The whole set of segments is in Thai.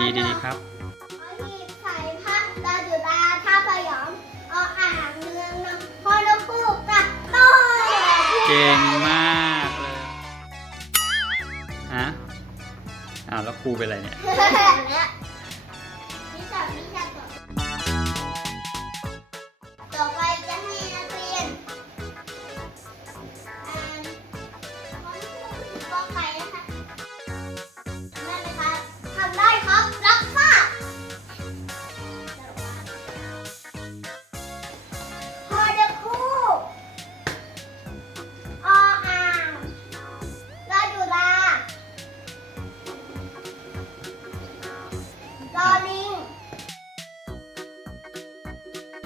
ดีๆดีๆครับขอหีบใส่ผ้าตาจุฬาท่าพยอมเอาอ่างเมืองนำพอนกปูกกระต้อยเก่งมากเลยฮะอ้าวแล้วครูเป็นอะไรเนี่ย ลอลิง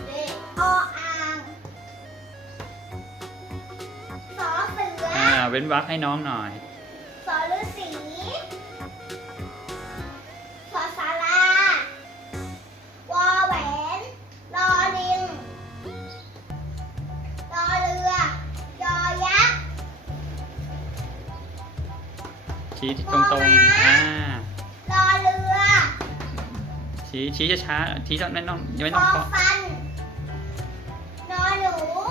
เด็กออ่างสอเสืออ่าเว้นวรรคให้น้องหน่อย สอฤาษีสอสาราวอแหวนลอลิงลอเรือยอยักษ์ชี้ตรงๆอ่า ลอเรือ ชี้ชี้ช้าๆชี้ไม่ต้องยังไม่ต้องเคาะ ฟันนอหนู